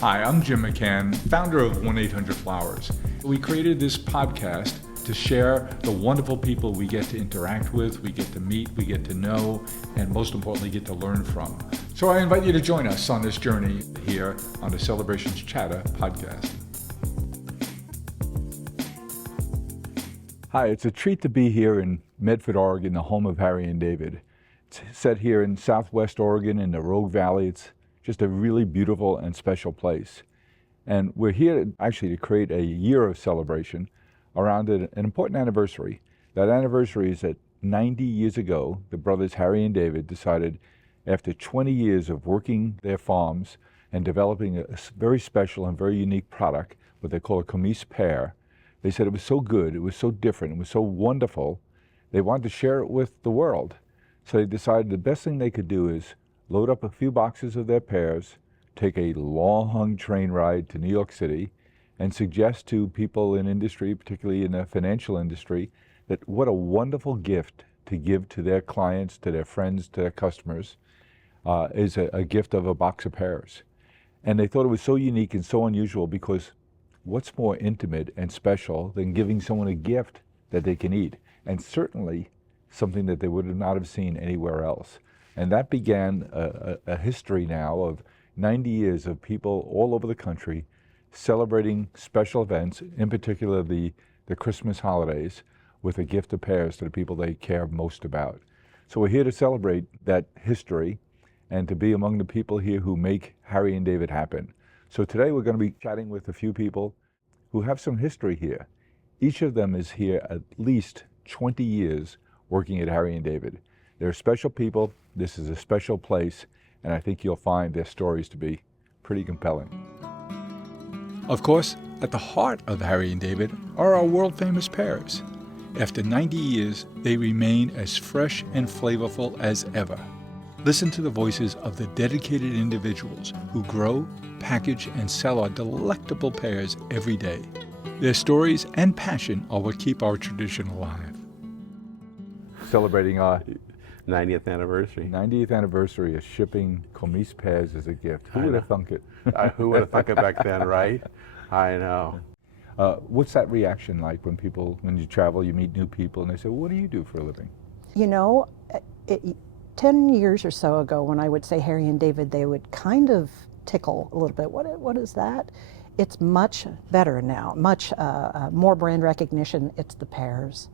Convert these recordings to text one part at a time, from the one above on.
Hi, I'm Jim McCann, founder of 1-800-Flowers. We created this podcast to share the wonderful people we get to interact with, we get to meet, we get to know, and most importantly, get to learn from. So I invite you to join us on this journey here on the Celebrations Chatter podcast. Hi, it's a treat to be here in Medford, Oregon, the home of Harry and David. It's set here in Southwest Oregon in the Rogue Valley. It's just a really beautiful and special place. And we're here actually to create a year of celebration around an important anniversary. That anniversary is that 90 years ago, the brothers Harry and David decided, after 20 years of working their farms and developing a very special and very unique product, what they call a Comise pear, they said it was so good, it was so different, it was so wonderful, they wanted to share it with the world. So they decided the best thing they could do is load up a few boxes of their pears, take a long train ride to New York City, and suggest to people in industry, particularly in the financial industry, that what a wonderful gift to give to their clients, to their friends, to their customers, is a gift of a box of pears. And they thought it was so unique and so unusual because what's more intimate and special than giving someone a gift that they can eat, and certainly something that they would not have seen anywhere else. And that began a history now of 90 years of people all over the country celebrating special events, in particular the Christmas holidays, with a gift of pears to the people they care most about. So we're here to celebrate that history and to be among the people here who make Harry and David happen. So today we're going to be chatting with a few people who have some history here. Each of them is here at least 20 years working at Harry and David. They're special people, this is a special place, and I think you'll find their stories to be pretty compelling. Of course, at the heart of Harry and David are our world-famous pears. After 90 years, they remain as fresh and flavorful as ever. Listen to the voices of the dedicated individuals who grow, package, and sell our delectable pears every day. Their stories and passion are what keep our tradition alive. Celebrating our 90th anniversary. 90th anniversary of shipping Comise pears as a gift. Who would have thunk it? Who would have thunk it back then, right? I know. What's that reaction like when you travel, you meet new people, and they say, well, what do you do for a living? You know, 10 years or so ago, when I would say Harry and David, they would kind of tickle a little bit. What is that? It's much better now, much more brand recognition. It's the pears.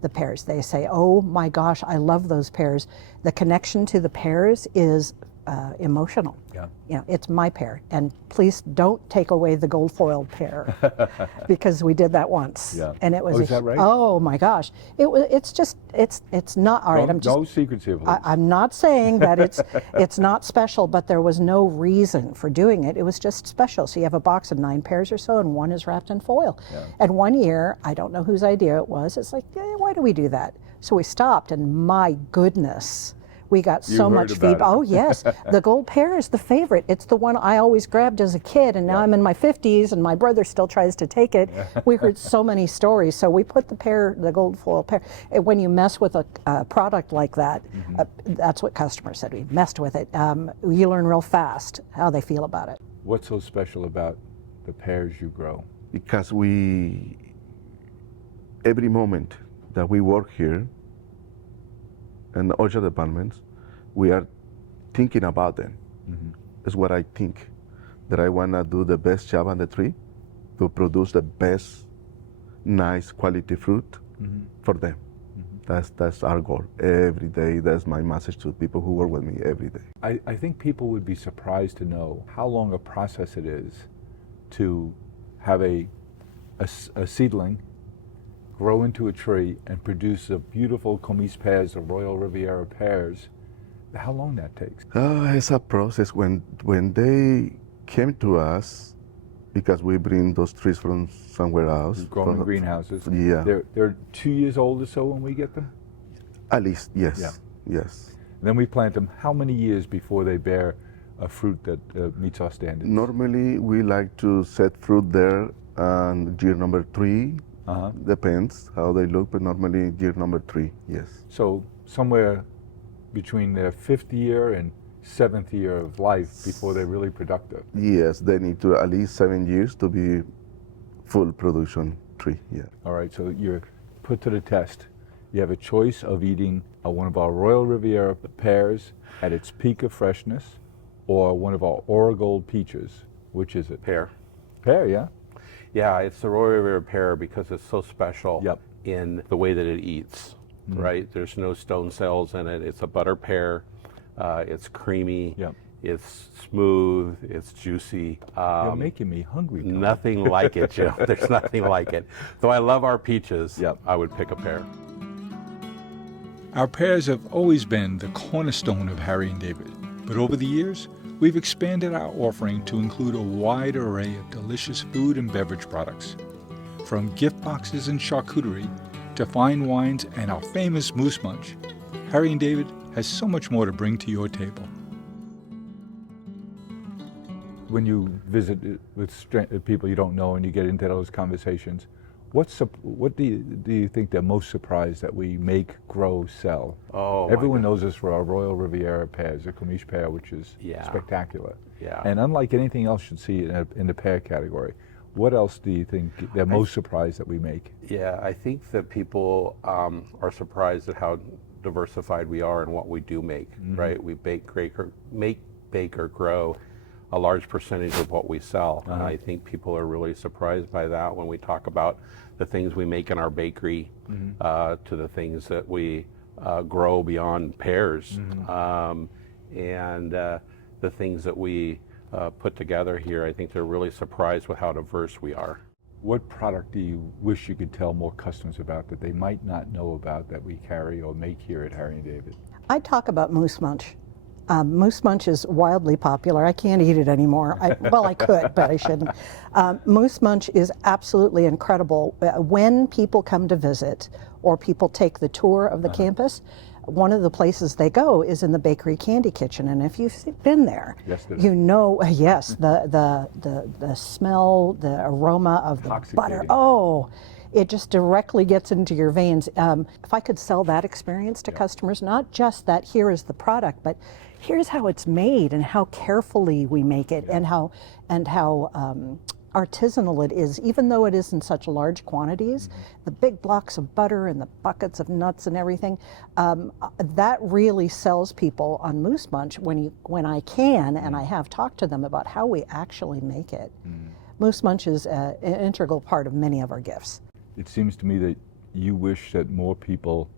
The pears. They say, oh my gosh, I love those pears. The connection to the pears is emotional. Yeah. You know, it's my pear. And please don't take away the gold foiled pear because we did that once. Yeah. And it was is that right? Oh my gosh. It's not all right. No secrets here. I'm not saying that it's not special, but there was no reason for doing it. It was just special. So you have a box of 9 pears or so, and one is wrapped in foil. Yeah. And one year, I don't know whose idea it was, it's like, why do we do that? So we stopped, and my goodness, we got so much feedback. Oh yes, the gold pear is the favorite. It's the one I always grabbed as a kid, and now I'm in my 50s, and my brother still tries to take it. We heard so many stories, so we put the gold foil pear. When you mess with a product like that, that's what customers said. We messed with it. You learn real fast how they feel about it. What's so special about the pears you grow? Because every moment that we work here, and the orchard departments, we are thinking about them. It's what I think, that I want to do the best job on the tree to produce the best, nice quality fruit for them. That's our goal every day. That's my message to people who work with me every day. I think people would be surprised to know how long a process it is to have a seedling grow into a tree and produce a beautiful Comise pears, the Royal Riviera pears. How long that takes? It's a process. When they came to us, because we bring those trees from somewhere else. Grown in greenhouses. Yeah. They're 2 years old or so when we get them? At least, yes. Yeah. Yes. And then we plant them. How many years before they bear a fruit that meets our standards? Normally, we like to set fruit there on year number 3. Depends how they look, but normally year number 3, yes. So somewhere between their 5th year and 7th year of life before they're really productive. Yes, they need to at least 7 years to be full production tree. Yeah. All right, so you're put to the test. You have a choice of eating one of our Royal Riviera pears at its peak of freshness, or one of our Origold peaches. Which is it? Pear. Pear, yeah. Yeah, it's the Royal Riviera pear because it's so special Yep. in the way that it eats, right? There's no stone cells in it. It's a butter pear. It's creamy. Yep. It's smooth. It's juicy. You're making me hungry, Tony. Nothing like it, Jim. There's nothing like it. Though I love our peaches, Yep. I would pick a pear. Our pears have always been the cornerstone of Harry and David, but over the years, we've expanded our offering to include a wide array of delicious food and beverage products. From gift boxes and charcuterie to fine wines and our famous Moose Munch, Harry and David has so much more to bring to your table. When you visit with people you don't know and you get into those conversations, what do you think they're most surprised that we make, grow, sell? Oh, Everyone knows us for our Royal Riviera pears, the Corniche pear, which is Yeah. spectacular. Yeah. And unlike anything else you'd see in the pear category, what else do you think they're most surprised that we make? Yeah, I think that people are surprised at how diversified we are in what we do make, right? We bake or grow a large percentage of what we sell. And I think people are really surprised by that when we talk about the things we make in our bakery to the things that we grow beyond pears and the things that we put together here. I think they're really surprised with how diverse we are. What product do you wish you could tell more customers about that they might not know about that we carry or make here at Harry and David? I talk about Moose Munch. Moose Munch is wildly popular. I can't eat it anymore. Well, I could, but I shouldn't. Moose Munch is absolutely incredible. When people come to visit or people take the tour of the campus, one of the places they go is in the bakery candy kitchen. And if you've been there, you know, yes, the smell, the aroma of the butter. Oh, it just directly gets into your veins. If I could sell that experience to customers, not just that here is the product, but here's how it's made and how carefully we make it and how artisanal it is, even though it is in such large quantities. The big blocks of butter and the buckets of nuts and everything, that really sells people on Moose Munch when I can, and I have talked to them about how we actually make it. Moose Munch is an integral part of many of our gifts. It seems to me that you wish that more people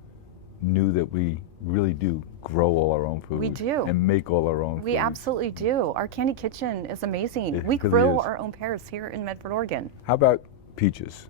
knew that we really do grow all our own food. We do. And make all our own food. We absolutely do. Our candy kitchen is amazing. It We really grow is. our own pears here in Medford, Oregon. How about peaches?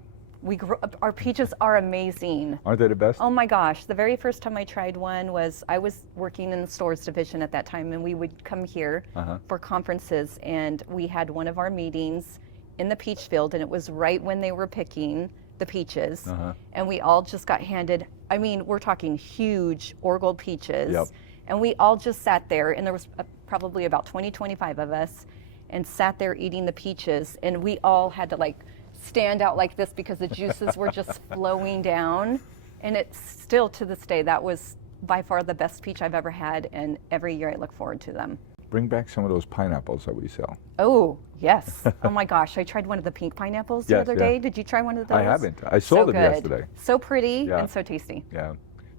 Our peaches are amazing. Aren't they the best? Oh my gosh, the very first time I tried one was, I was working in the stores division at that time, and we would come here for conferences, and we had one of our meetings in the peach field, and it was right when they were picking the peaches, and we all just got handed, I mean, we're talking huge Origold peaches, and we all just sat there, and there was probably about 25 of us, and sat there eating the peaches, and we all had to like stand out like this because the juices were just flowing down, and it's still to this day, that was by far the best peach I've ever had, and every year I look forward to them. Bring back some of those pineapples that we sell. Oh, yes. Oh my gosh, I tried one of the pink pineapples the other day. Did you try one of those? I haven't. I saw them yesterday. So pretty and so tasty. Yeah,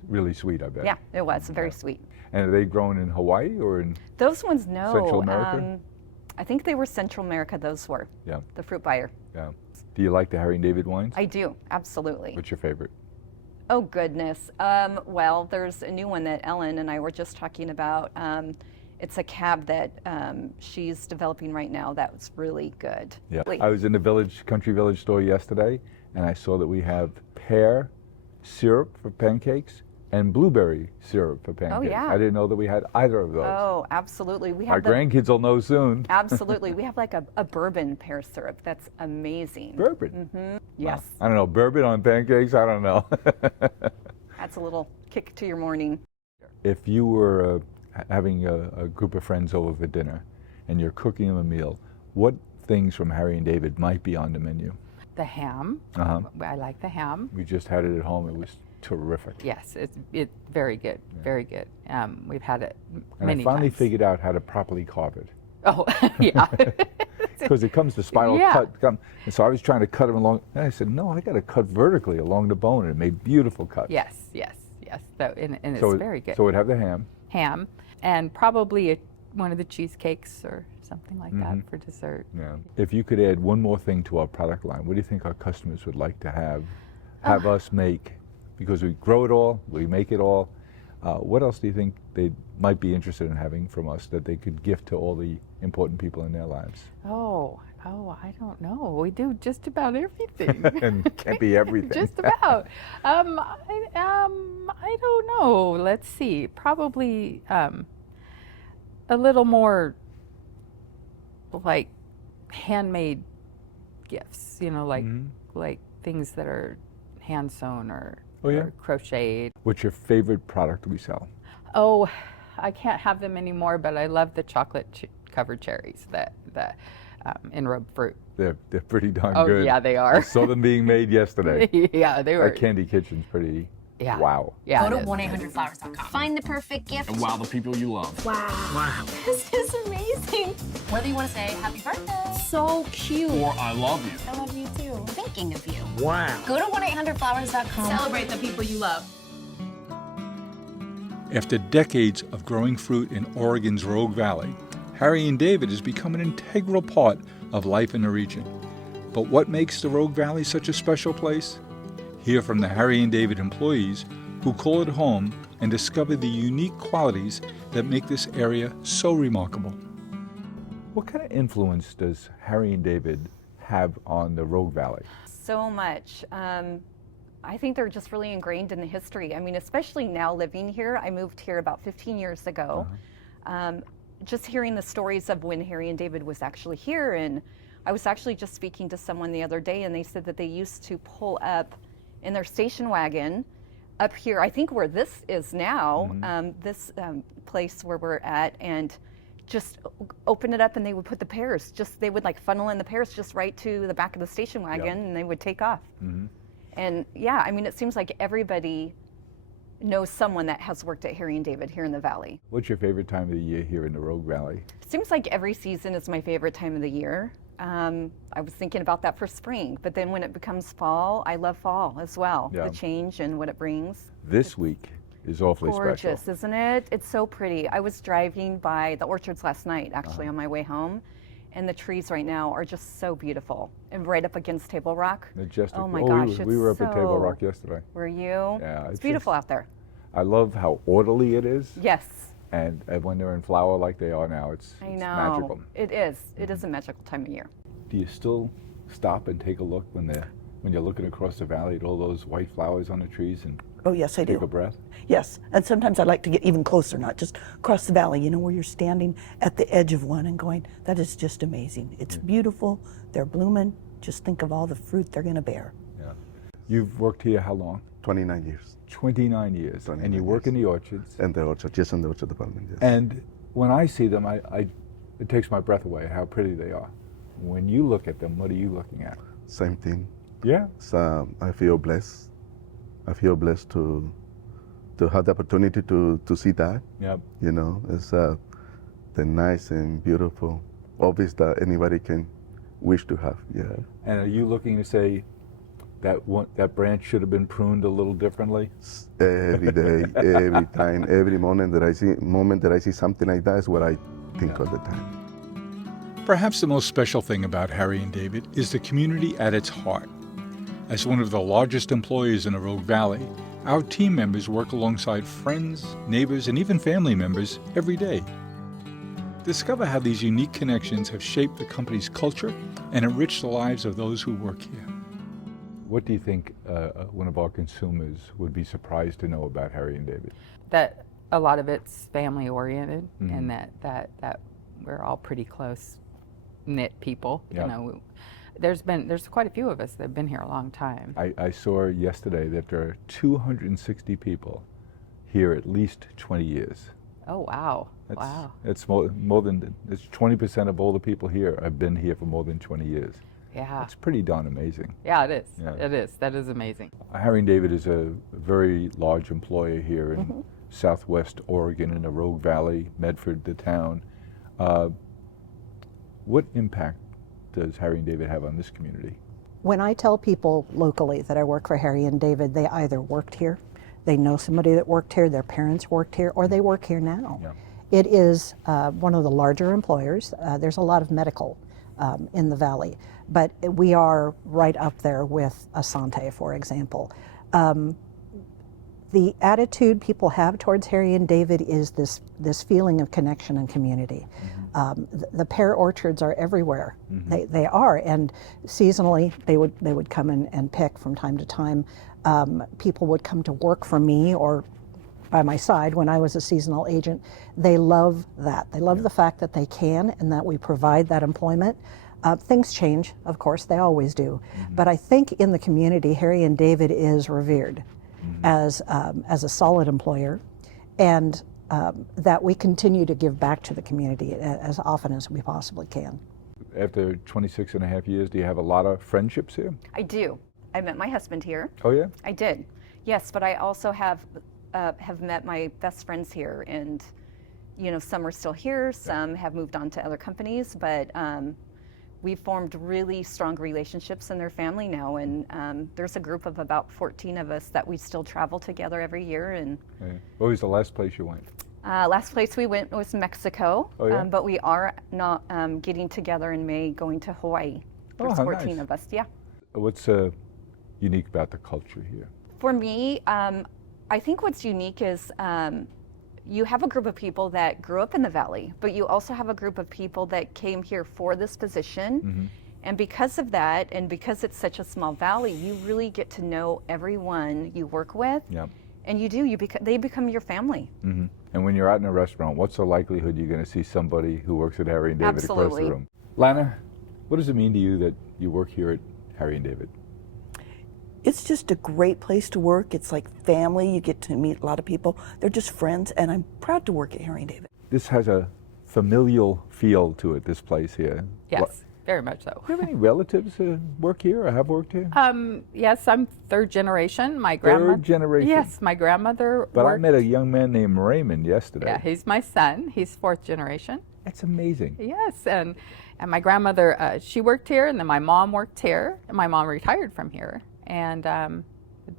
really sweet, I bet. Yeah, it was very sweet. And are they grown in Hawaii or in Those ones, no. Central America? I think they were Central America, those were. Yeah. The fruit buyer. Yeah. Do you like the Harry and David wines? I do, absolutely. What's your favorite? Oh, goodness. Well, there's a new one that Ellen and I were just talking about. It's a cab that she's developing right now that's really good. Yeah. I was in the country village store yesterday, and I saw that we have pear syrup for pancakes and blueberry syrup for pancakes. Oh, yeah. I didn't know that we had either of those. Oh, absolutely. We have Our grandkids will know soon. Absolutely. We have like a bourbon pear syrup that's amazing. Bourbon? Yes. Wow. I don't know. Bourbon on pancakes? I don't know. That's a little kick to your morning. If you were having a group of friends over for dinner and you're cooking them a meal, what things from Harry and David might be on the menu? The ham. I like the ham. We just had it at home. It was terrific. Yes, it's very good, very good. We've had it And many I finally times. figured out how to properly carve it. Oh, yeah. Because it comes to spiral Yeah. cut. And so I was trying to cut them along, and I said, no, I got to cut vertically along the bone, and it made beautiful cuts. Yes, yes, yes. So, and it's So very good. So it would have the ham. Ham, and probably one of the cheesecakes or something like that for dessert. Yeah. If you could add one more thing to our product line, what do you think our customers would like to have us make? Because we grow it all, we make it all. What else do you think they might be interested in having from us that they could gift to all the important people in their lives? Oh, I don't know. We do just about everything. And it can't be everything. Just about. I don't know. Let's see. Probably a little more like handmade gifts. You know, like things that are hand sewn or, or crocheted. What's your favorite product we sell? Oh, I can't have them anymore, but I love the chocolate covered cherries that in robe fruit. They're pretty darn Oh, good. yeah, they are. I saw them being made yesterday. Yeah, they were. Our Candy Kitchen's pretty. Yeah. Wow. Yeah. Go to 1-800-Flowers.com. Find the perfect gift. And wow the people you love. Wow. This is amazing. Whether you want to say happy birthday So cute. Or I love you. I love you too. thinking of you. Wow. Go to 1-800-Flowers.com. Celebrate the people you love. After decades of growing fruit in Oregon's Rogue Valley, Harry and David has become an integral part of life in the region. But what makes the Rogue Valley such a special place? Hear from the Harry and David employees who call it home and discover the unique qualities that make this area so remarkable. What kind of influence does Harry and David have on the Rogue Valley? So much. I think they're just really ingrained in the history. I mean, especially now living here. I moved here about 15 years ago. Just hearing the stories of when Harry and David was actually here, and I was actually just speaking to someone the other day, and they said that they used to pull up in their station wagon up here, I think where this is now, this place where we're at, and just open it up and they would put the pears, they would like funnel in the pears just right to the back of the station wagon and they would take off. And yeah, I mean, it seems like everybody knows someone that has worked at Harry and David here in the Valley. What's your favorite time of the year here in the Rogue Valley? It seems like every season is my favorite time of the year. I was thinking about that for spring, but then when it becomes fall, I love fall as well. Yeah. The change and what it brings. This week is awfully Gorgeous, special. isn't it? It's so pretty. I was driving by the orchards last night, actually, on my way home, and the trees right now are just so beautiful. And right up against Table Rock. Majestic. Oh my gosh, we were up at Table so- Rock yesterday. Were you? Yeah, It's beautiful out there. I love how orderly it is. Yes, And when they're in flower like they are now, it's I know. magical. It is. It is a magical time of year. Do you still stop and take a look when you're looking across the valley at all those white flowers on the trees and Oh, yes, I take a do. breath? Yes, and sometimes I like to get even closer, not just across the valley, you know, where you're standing at the edge of one and going, that is just amazing. It's beautiful, they're blooming, just think of all the fruit they're going to bear. Yeah. You've worked here how long? 29 years. 29 years. 29 and you work years. in the orchards. And the orchard, just in the orchard department, yes. And when I see them, it takes my breath away how pretty they are. When you look at them, what are you looking at? Same thing. Yeah. So I feel blessed. I feel blessed to have the opportunity to see that. Yep. You know, it's the nice and beautiful office that anybody can wish to have. Yeah. And are you looking to say that branch should have been pruned a little differently? Every day, every time, every moment that I see something like that is what I think all the time. Perhaps the most special thing about Harry and David is the community at its heart. As one of the largest employers in the Rogue Valley, our team members work alongside friends, neighbors, and even family members every day. Discover how these unique connections have shaped the company's culture and enriched the lives of those who work here. What do you think one of our consumers would be surprised to know about Harry and David? That a lot of it's family oriented, and that we're all pretty close knit people. Yeah. You know, there's quite a few of us that have been here a long time. I saw yesterday that there are 260 people here at least 20 years. Oh wow! That's, Wow. It's more than it's 20% of all the people here have been here for more than 20 years. Yeah. It's pretty darn amazing. Yeah, it is. Yeah. It is. That is amazing. Harry and David is a very large employer here in Southwest Oregon in the Rogue Valley, Medford, the town. What impact does Harry and David have on this community? When I tell people locally that I work for Harry and David, they either worked here, they know somebody that worked here, their parents worked here, or they work here now. Yeah. It is one of the larger employers. There's a lot of medical in the valley, but we are right up there with Asante, for example. The attitude people have towards Harry and David is this feeling of connection and community. The pear orchards are everywhere. They are, and seasonally they would come and pick from time to time. People would come to work for me or by my side when I was a seasonal agent. They love that. They love the fact that they can and that we provide that employment. Things change, of course, they always do. But I think in the community, Harry and David is revered as a solid employer, and that we continue to give back to the community as often as we possibly can. After 26 and a half years, do you have a lot of friendships here? I do. I met my husband here. Oh, yeah? I did. Yes, but I also have met my best friends here, and some are still here, some have moved on to other companies, but we've formed really strong relationships in their family now, and there's a group of about 14 of us that we still travel together every year. And What was the last place you went? last place we went was Mexico, Oh, yeah? but we are not getting together in May, going to Hawaii. There's how 14 nice. of us, yeah. What's unique about the culture here? For me, I think what's unique is you have a group of people that grew up in the valley, but you also have a group of people that came here for this position. And because of that, and because it's such a small valley, you really get to know everyone you work with. Yeah. And they become your family. And when you're out in a restaurant, what's the likelihood you're going to see somebody who works at Harry and David across Absolutely. the room? Lana, what does it mean to you that you work here at Harry and David? It's just a great place to work. It's like family. You get to meet a lot of people. They're just friends, and I'm proud to work at Harry and David. This has a familial feel to it, this place here. Yes, very much so. Do you have any relatives who work here or have worked here? Yes, I'm third generation. My grandmother. Third generation? Yes, my grandmother But worked. I met a young man named Raymond yesterday. Yeah, he's my son. He's fourth generation. That's amazing. Yes, and my grandmother, she worked here, and then my mom worked here, and my mom retired from here. And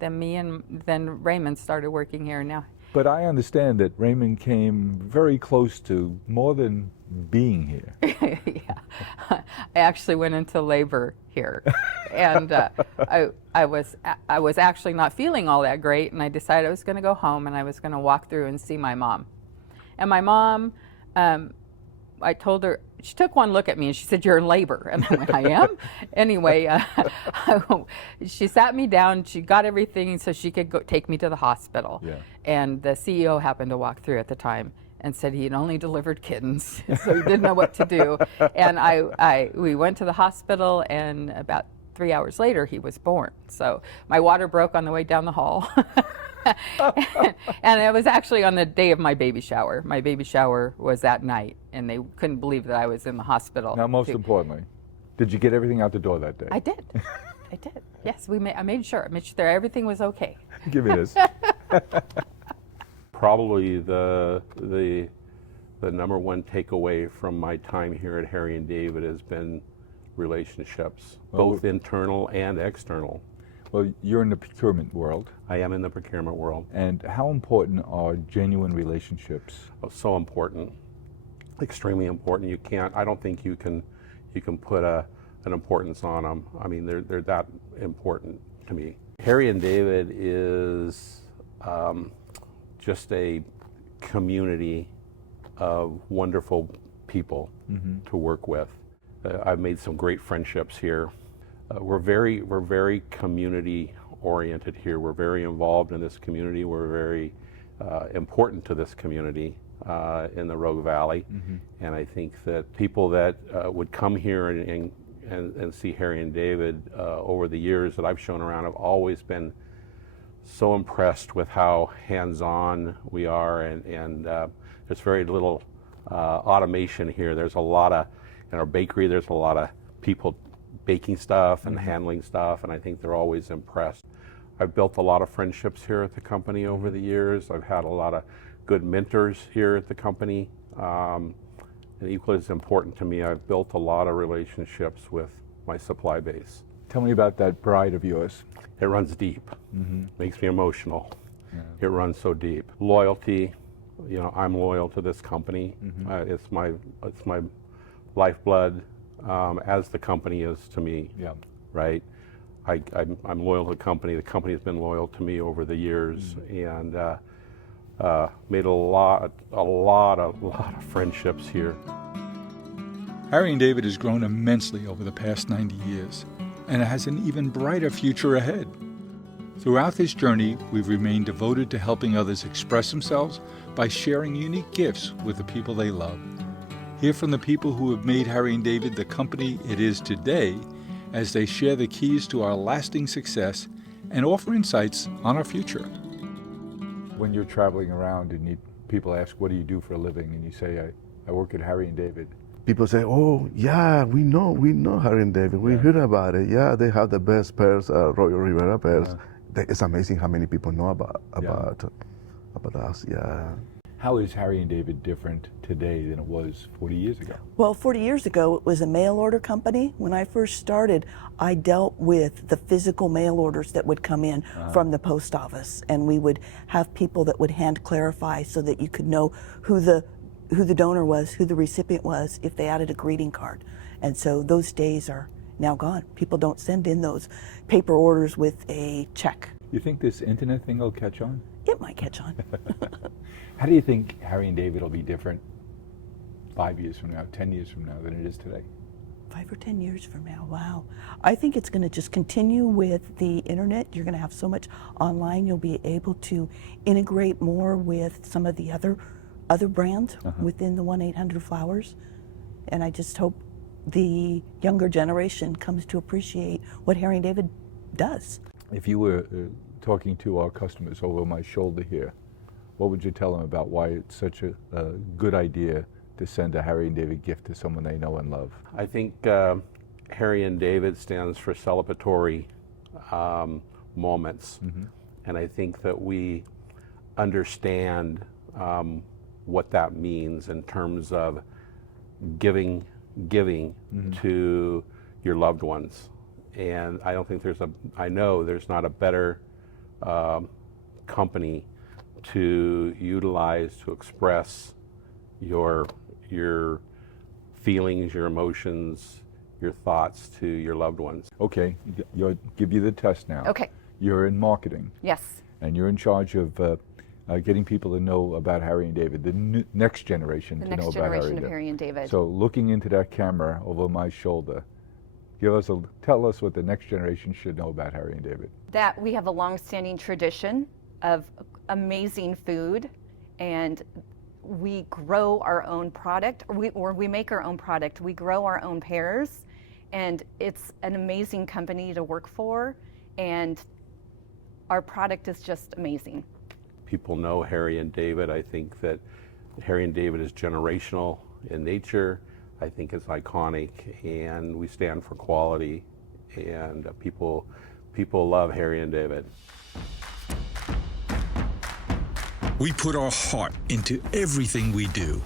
then Raymond started working here now. But I understand that Raymond came very close to more than being here. Yeah, I actually went into labor here, and I was actually not feeling all that great, and I decided I was going to go home and I was going to walk through and see my mom. And my mom, I told her, she took one look at me and she said, "You're in labor." And I went, "I am?" Anyway, she sat me down, she got everything so she could go take me to the hospital. Yeah. And the CEO happened to walk through at the time and said he had only delivered kittens, so he didn't know what to do. And we went to the hospital, and about 3 hours later he was born. So my water broke on the way down the hall. And it was actually on the day of my baby shower. My baby shower was that night, and they couldn't believe that I was in the hospital. Now, most importantly, did you get everything out the door that day? I did. I did. Yes, I made sure that everything was okay. Give me this. Probably the number one takeaway from my time here at Harry and David has been relationships, both internal and external. Well, you're in the procurement world. I am in the procurement world. And how important are genuine relationships? Oh, so important, extremely important. I don't think you can put an importance on them. I mean, they're that important to me. Harry and David is just a community of wonderful people to work with. I've made some great friendships here. We're very community oriented here. We're very involved in this community. We're very important to this community in the Rogue Valley. And I think that people that would come here and see Harry and David over the years that I've shown around have always been so impressed with how hands-on we are, and there's very little automation here. There's a lot of, in our bakery, there's a lot of people baking stuff and handling stuff, and I think they're always impressed. I've built a lot of friendships here at the company over the years. I've had a lot of good mentors here at the company. And equally as important to me, I've built a lot of relationships with my supply base. Tell me about that bride of yours. It runs deep, makes me emotional. It runs so deep. Loyalty, you know, I'm loyal to this company. It's my lifeblood, as the company is to me, right? I'm loyal to the company. The company has been loyal to me over the years, and made a lot of friendships here. Harry and David has grown immensely over the past 90 years, and it has an even brighter future ahead. Throughout this journey, we've remained devoted to helping others express themselves by sharing unique gifts with the people they love. Hear from the people who have made Harry and David the company it is today, as they share the keys to our lasting success and offer insights on our future. When you're traveling around and people ask, what do you do for a living? And you say, I work at Harry and David. People say, oh, yeah, we know Harry and David. We heard about it. Yeah, they have the best pears, Royal Rivera pears. It's amazing how many people know about us, How is Harry and David different today than it was 40 years ago? Well, 40 years ago, it was a mail order company. When I first started, I dealt with the physical mail orders that would come in from the post office, and we would have people that would hand clarify so that you could know who the donor was, who the recipient was, if they added a greeting card. And so those days are now gone. People don't send in those paper orders with a check. You think this internet thing will catch on? It might catch on. How do you think Harry and David will be different 5 years from now, 10 years from now than it is today? 5 or 10 years from now, wow. I think it's going to just continue with the internet. You're going to have so much online. You'll be able to integrate more with some of the other brands within the 1-800-Flowers. And I just hope the younger generation comes to appreciate what Harry and David does. If you were talking to our customers over my shoulder here, what would you tell them about why it's such a good idea to send a Harry and David gift to someone they know and love? I think Harry and David stands for celebratory moments. And I think that we understand what that means in terms of giving to your loved ones. And I don't think I know there's not a better company to utilize to express your feelings, your emotions, your thoughts to your loved ones. Okay, I'll give you the test now. Okay. You're in marketing. Yes. And you're in charge of getting people to know about Harry and David, the next generation to know about Harry and David. The next generation of Harry and David. So looking into that camera over my shoulder, tell us what the next generation should know about Harry and David. That we have a long-standing tradition of amazing food, and we grow our own product, or we make our own product. We grow our own pears, and it's an amazing company to work for, and our product is just amazing. People know Harry and David. I think that Harry and David is generational in nature. I think it's iconic, and we stand for quality, and people love Harry and David. We put our heart into everything we do.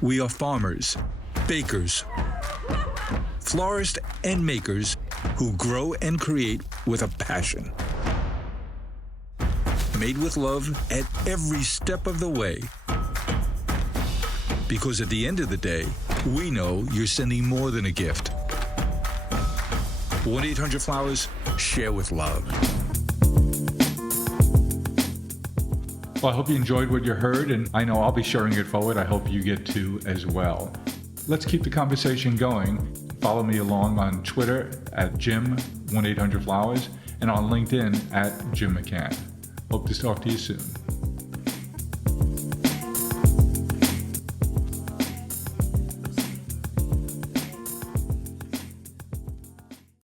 We are farmers, bakers, florists, and makers who grow and create with a passion. Made with love at every step of the way. Because at the end of the day, we know you're sending more than a gift. 1-800-Flowers, share with love. Well, I hope you enjoyed what you heard, and I know I'll be sharing it forward. I hope you get to as well. Let's keep the conversation going. Follow me along on Twitter at Jim1800Flowers and on LinkedIn at Jim McCann. Hope to talk to you soon.